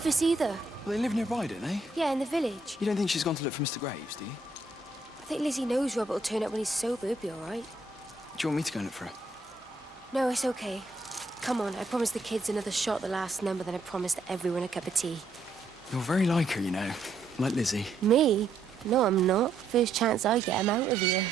office either. Well, they live nearby, don't they? Yeah, in the village. You don't think she's gone to look for Mr. Graves, do you? I think Lizzie knows Robert will turn up when he's sober. He'll be all right. Do you want me to go and look for her? No, it's okay. Come on, I promised the kids another shot at the last number, then I promised everyone a cup of tea. You're very like her, you know. Like Lizzie. Me? No, I'm not. First chance I get him out of here.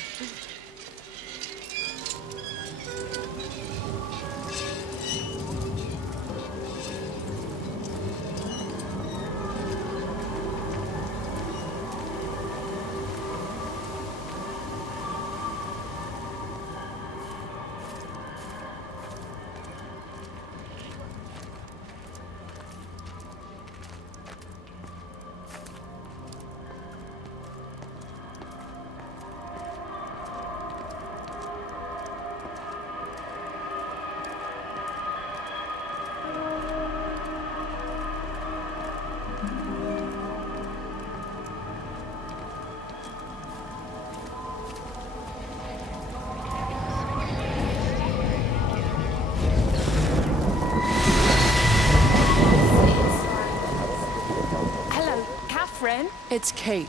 It's Kate.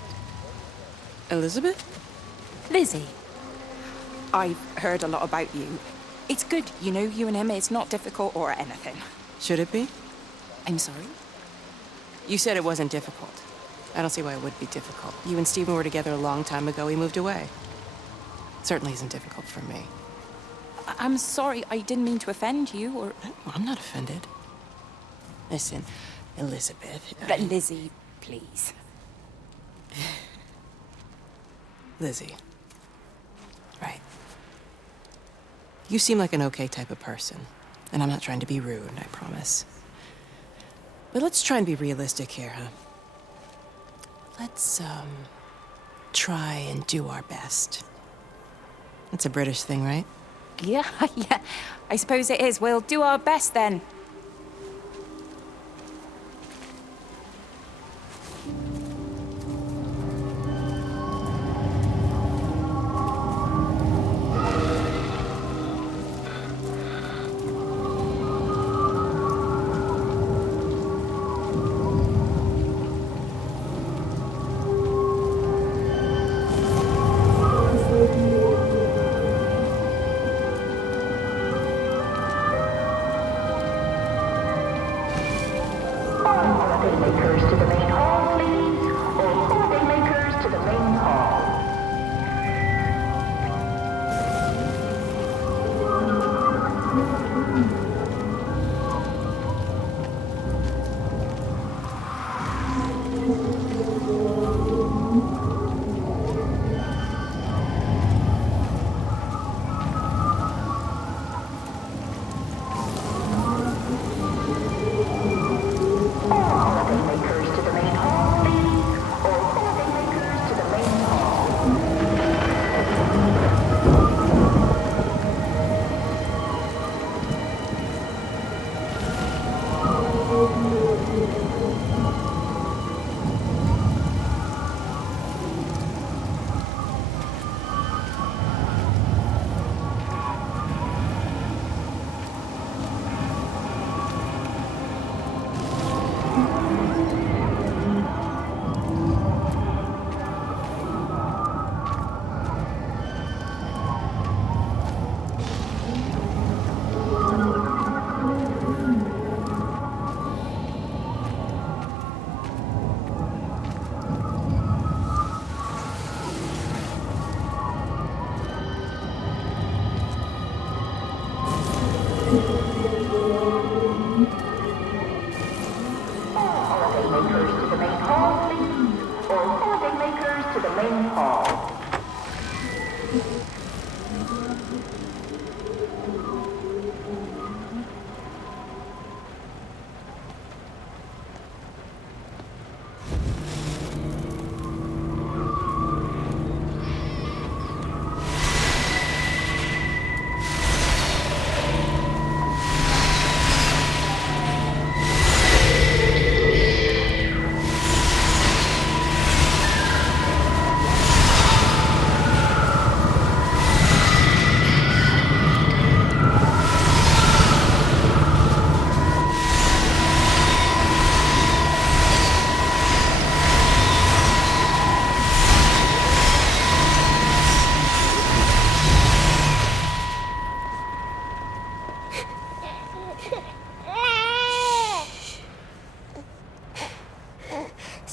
Elizabeth? Lizzie. I've heard a lot about you. It's good, you know, you and him. It's not difficult or anything. Should it be? I'm sorry? You said it wasn't difficult. I don't see why it would be difficult. You and Stephen were together a long time ago. He moved away. Certainly isn't difficult for me. I'm sorry. I didn't mean to offend you or... No, I'm not offended. Listen, Elizabeth... But Lizzie, please. Lizzie. Right. You seem like an okay type of person. And I'm not trying to be rude, I promise. But let's try and be realistic here, huh? Let's, try and do our best. That's a British thing, right? Yeah, yeah. I suppose it is. We'll do our best then.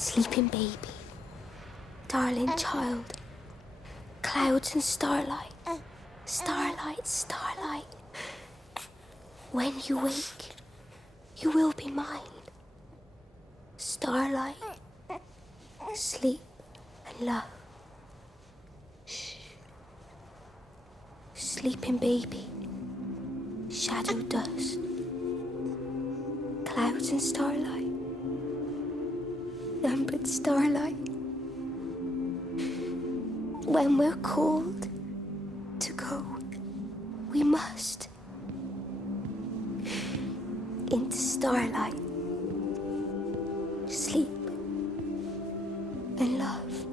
Sleeping baby, darling child, clouds and starlight, starlight, starlight. When you wake, you will be mine. Starlight, sleep and love. Shh. Sleeping baby, shadow dust, clouds and starlight. None but starlight. When we're called to go, we must. Into starlight. Sleep and love.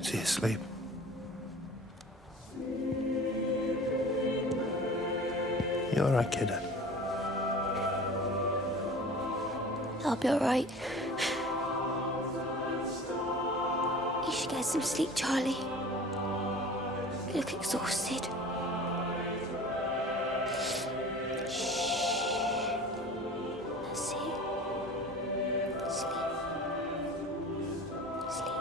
Is he asleep? You all right, kiddo? I'll be all right. You should get some sleep, Charlie. You look exhausted. Shh. That's it. Sleep. Sleep.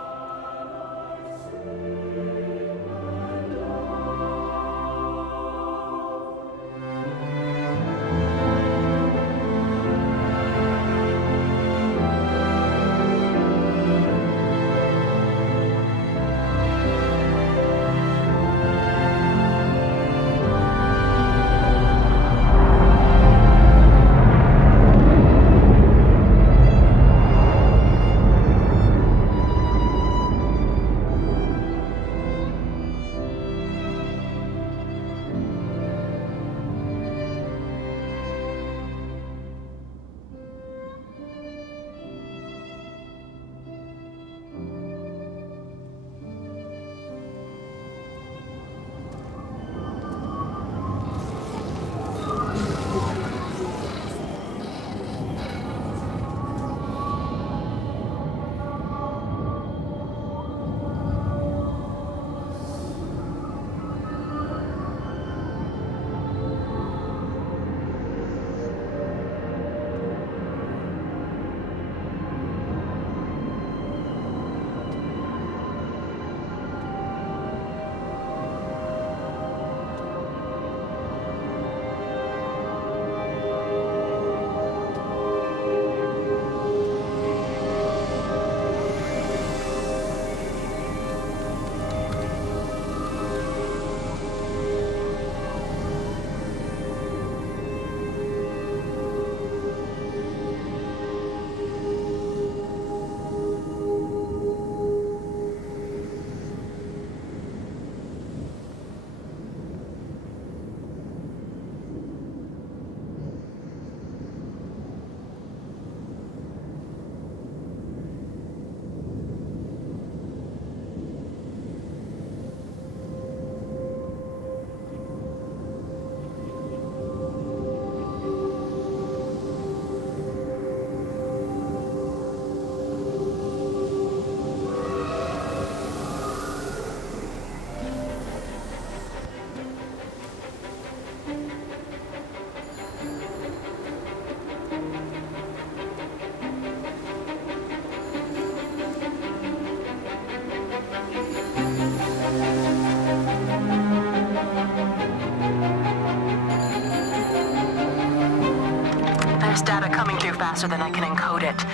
There's data coming through faster than I can encode it.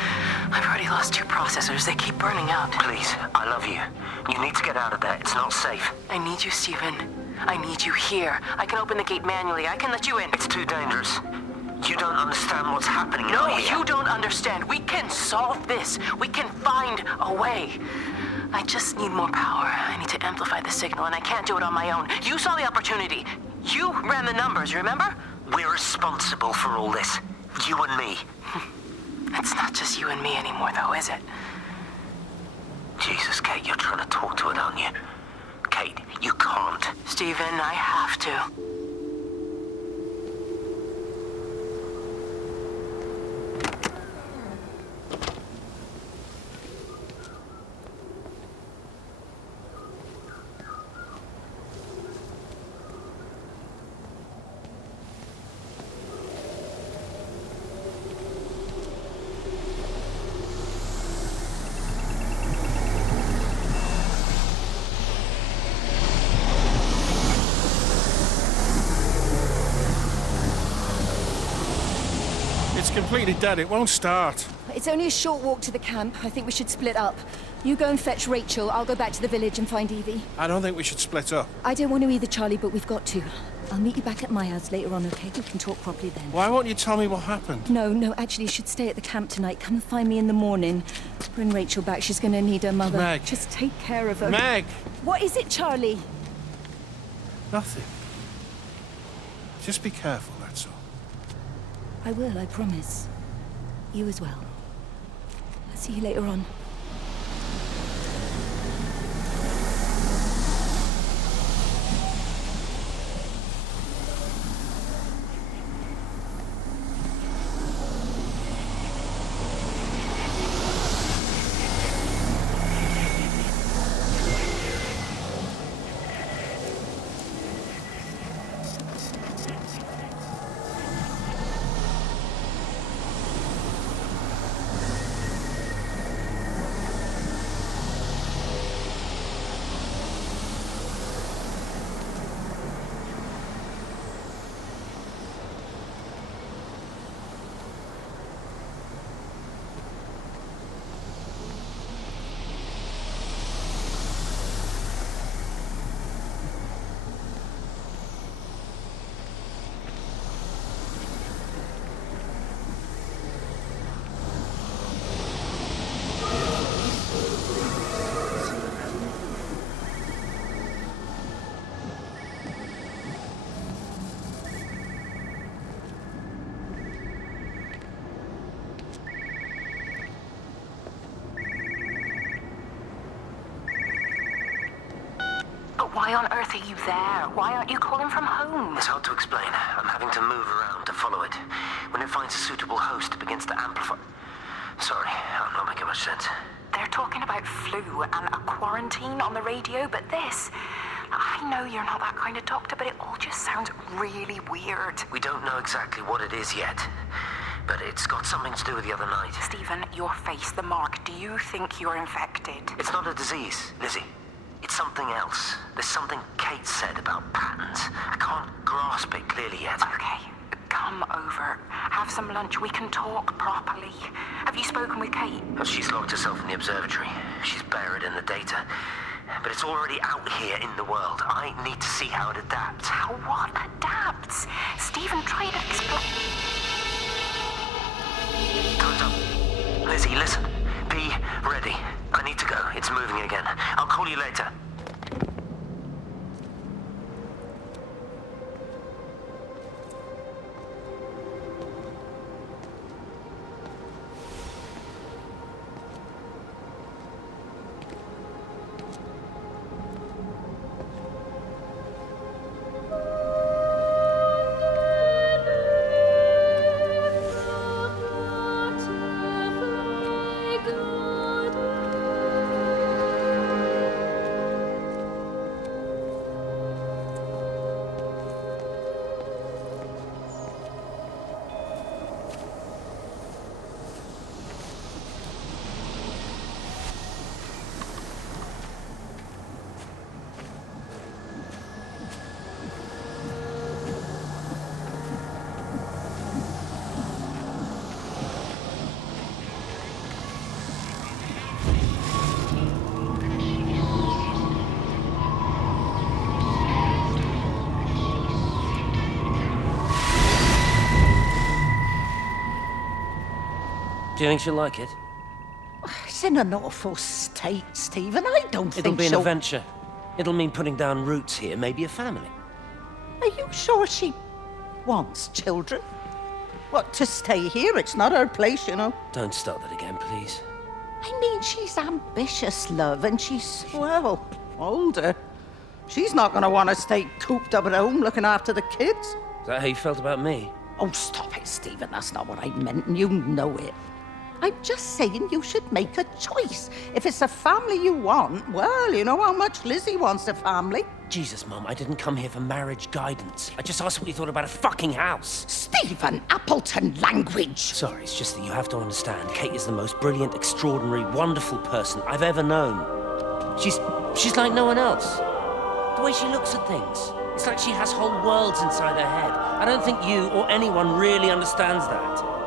I've already lost 2 processors. They keep burning out. Please, I love you. You need to get out of there. It's not safe. I need you, Stephen. I need you here. I can open the gate manually. I can let you in. It's too dangerous. You don't understand what's happening No, out here. you don't understand. We can solve this. We can find a way. I just need more power. I need to amplify the signal, and I can't do it on my own. You saw the opportunity. You ran the numbers, remember? We're responsible for all this. You and me. It's not just you and me anymore, though, is it? Jesus, Kate, you're trying to talk to it, aren't you? Kate, you can't. Stephen, I have to. It's completely dead. It won't start. It's only a short walk to the camp. I think we should split up. You go and fetch Rachel. I'll go back to the village and find Evie. I don't think we should split up. I don't want to either, Charlie, but we've got to. I'll meet you back at my house later on, okay? We can talk properly then. Why won't you tell me what happened? No, actually, you should stay at the camp tonight. Come and find me in the morning. Bring Rachel back. She's going to need her mother. Meg. Just take care of her. Meg! What is it, Charlie? Nothing. Just be careful, that's all. I will, I promise. You as well. I'll see you later on. Why on earth are you there? Why aren't you calling from home? It's hard to explain. I'm having to move around to follow it. When it finds a suitable host, it begins to amplify. Sorry, I'm not making much sense. They're talking about flu and a quarantine on the radio, but this... I know you're not that kind of doctor, but it all just sounds really weird. We don't know exactly what it is yet, but it's got something to do with the other night. Stephen, your face, the mark, do you think you're infected? It's not a disease, Lizzie. It's something else. There's something Kate said about patterns. I can't grasp it clearly yet. Okay, come over. Have some lunch. We can talk properly. Have you spoken with Kate? Well, she's locked herself in the observatory. She's buried in the data. But it's already out here in the world. I need to see how it adapts. How what adapts? Stephen, try to explain. Time's up. Lizzie, listen. Be ready. I need to go. It's moving again. I'll call you later. Do you think she'll like it? It's in an awful state, Stephen. I don't It'll think be an she'll... adventure. It'll mean putting down roots here, maybe a family. Are you sure she wants children? What, to stay here? It's not her place, you know. Don't start that again, please. I mean, she's ambitious, love, and she's, well, older. She's not going to want to stay cooped up at home looking after the kids. Is that how you felt about me? Oh, stop it, Stephen. That's not what I meant, and you know it. I'm just saying you should make a choice. If it's a family you want, well, you know how much Lizzie wants a family. Jesus, Mum, I didn't come here for marriage guidance. I just asked what you thought about a fucking house. Stephen Appleton language. Sorry, it's just that you have to understand. Kate is the most brilliant, extraordinary, wonderful person I've ever known. She's like no one else. The way she looks at things. It's like she has whole worlds inside her head. I don't think you or anyone really understands that.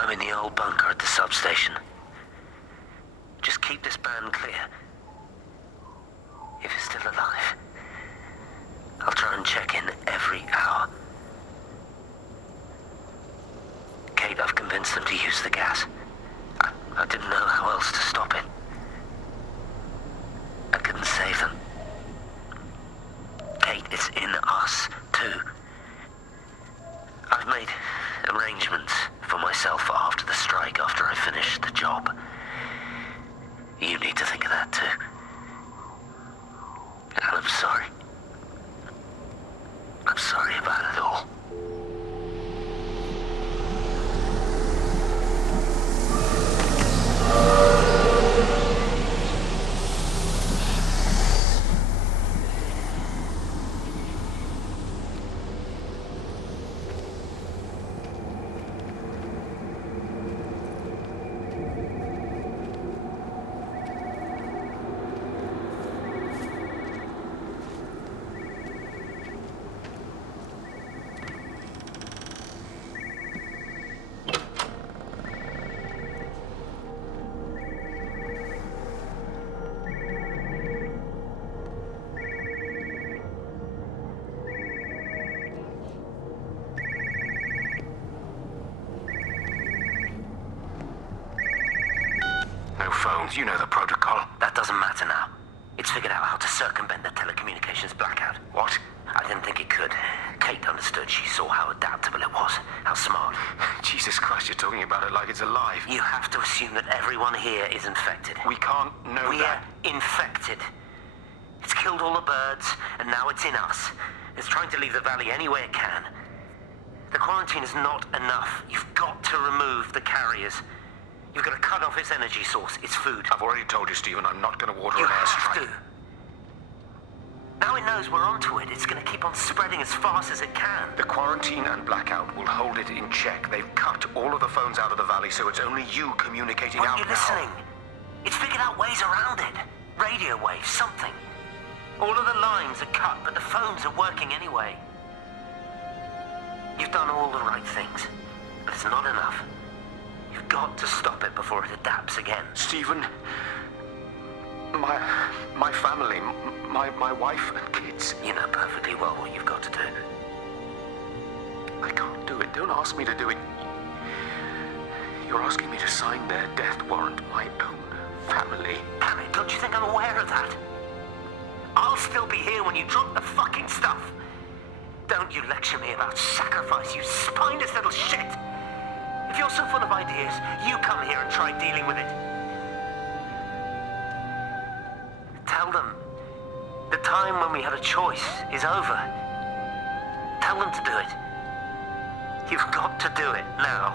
I'm in the old bunker at the substation. Just keep this band clear. If it's still alive, I'll try and check in every hour. Kate, I've convinced them to use the gas. I didn't know how else to stop it. I couldn't save them. Kate, it's in us, too. I've made arrangements for myself after the strike, after I finish the job. You need to think of that, too. And I'm sorry. I'm sorry about it all. You know the protocol. That doesn't matter now. It's figured out how to circumvent the telecommunications blackout. What? I didn't think it could. Kate understood. She saw how adaptable it was. How smart. Jesus Christ, you're talking about it like it's alive. You have to assume that everyone here is infected. We can't know that. We're infected. It's killed all the birds, and now it's in us. It's trying to leave the valley any way it can. The quarantine is not enough. You've got to remove the carriers. You've got to cut off its energy source, its food. I've already told you, Stephen, I'm not going to order an airstrike. You have to. Now it knows we're onto it. It's going to keep on spreading as fast as it can. The quarantine and blackout will hold it in check. They've cut all of the phones out of the valley, so it's only you communicating out now. Aren't you listening? It's figured out ways around it. Radio waves, something. All of the lines are cut, but the phones are working anyway. You've done all the right things, but it's not enough. You've got to stop it before it adapts again. Stephen, my family, my wife and kids. You know perfectly well what you've got to do. I can't do it. Don't ask me to do it. You're asking me to sign their death warrant, my own family. Damn it, don't you think I'm aware of that? I'll still be here when you drop the fucking stuff. Don't you lecture me about sacrifice, you spineless little shit. If you're so full of ideas, you come here and try dealing with it. Tell them the time when we had a choice is over. Tell them to do it. You've got to do it now.